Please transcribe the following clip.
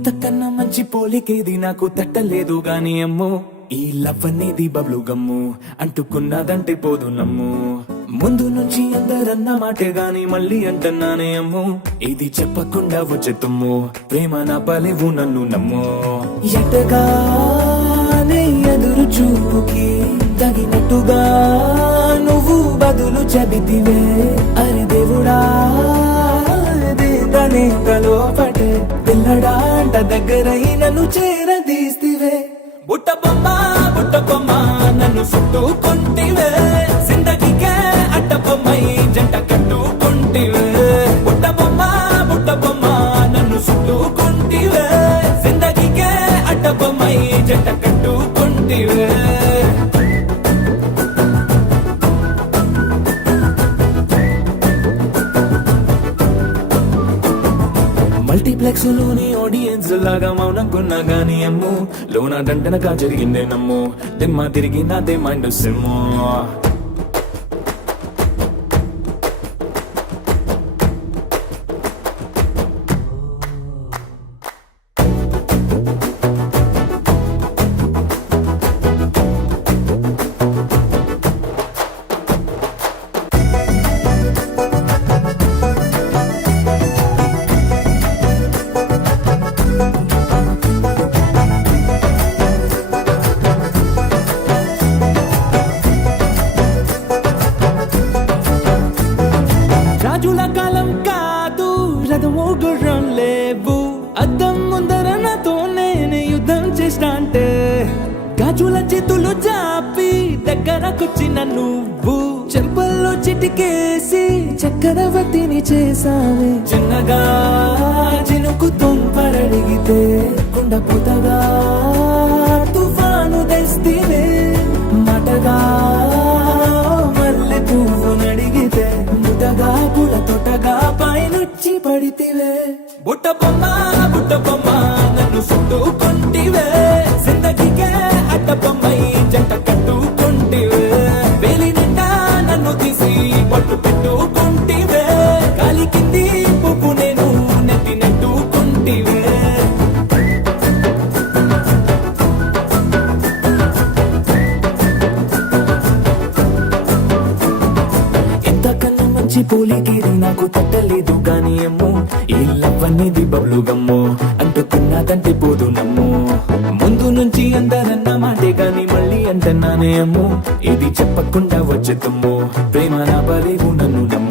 ఇంతకన్నా మంచి పోలికేది నాకు తట్టలేదు గాని అమ్మో ఈ లవ్ అనేది బబ్లు గమ్ము అంటుకున్నదంటే పోదు నమ్ము ముందు నుంచి అందరన్న మాటే గాని మళ్ళీ అంటున్నానే అమ్ము ఇది చెప్పకుండా వచ్చే తుమ్ము ప్రేమ నా పలేవు నన్ను నమ్ము ఎటగానే ఎదురు చూపుకి తగినట్టుగా నువ్వు బదులు చెబితివే అరే దేవుడా దేదనే లోపటే పిల్లడా అంట దగ్గరై నన్ను చేరదీస్తివే బుట్ట బొమ్మ నన్ను చుట్టుకుంటివే జిందగీకే అడ్డ బొమ్మై జంట కట్టుకుంటివే బుట్ట బొమ్మ నన్ను చుట్టుకుంటివే జిందగీకే అడ్డ బొమ్మై జంట కట్టుకుంటివే మల్టీప్లెక్స్ లోని ఆడియన్స్ లాగా మౌనంకున్నా గానీ అమ్ము లోన దండనగా జరిగిందే నమ్ము దిమ్మ తిరిగి నాదే మైండ్ సిమ్ము రాజుల కాలం కాదు రథమో గుర్రం లేవు అద్దం ముందర నాతో నేనే యుద్ధం చేస్తా అంటే గాజుల చేతులు జాపి దగ్గరకొచ్చిన నువ్వు చెంపల్లో చిటికేసి చక్రవర్తిని చేసావే చిన్నగా చినుకు తుంపరడిగితే కుండపోతగా తుఫాను తెస్తివే మటగా మల్లె పువ్వు నడిగితే ముదగా పుల తొటగా పైనొచ్చి పడితివే బుట్ట బొమ్మ నన్ను చుట్టుకుంటివే జిందగీకే అడ్డ బొమ్మై జంట కట్టుకుంటివే వేలి నిండా నన్ను తీసి పట్టు పెట్టుకుంటివే గాలి కింది పువ్వు నేను నెత్తి నెట్టుకుంటివే ఎంతకన్నా మంచి పోలికేది నాకు తట్టలేదు గాని అమ్ము ఈ లవ్ అనేది బబ్లు గమ్ము అంటుకున్నదంటే పోదు నమ్ము ముందు నుంచి అందరన్న మాటే గాని మళ్ళీ అంటున్నానే అమ్ము ఇది చెప్పకుండా వచ్చే తుమ్ము ప్రేమ నా బలేవు నన్ను నమ్ము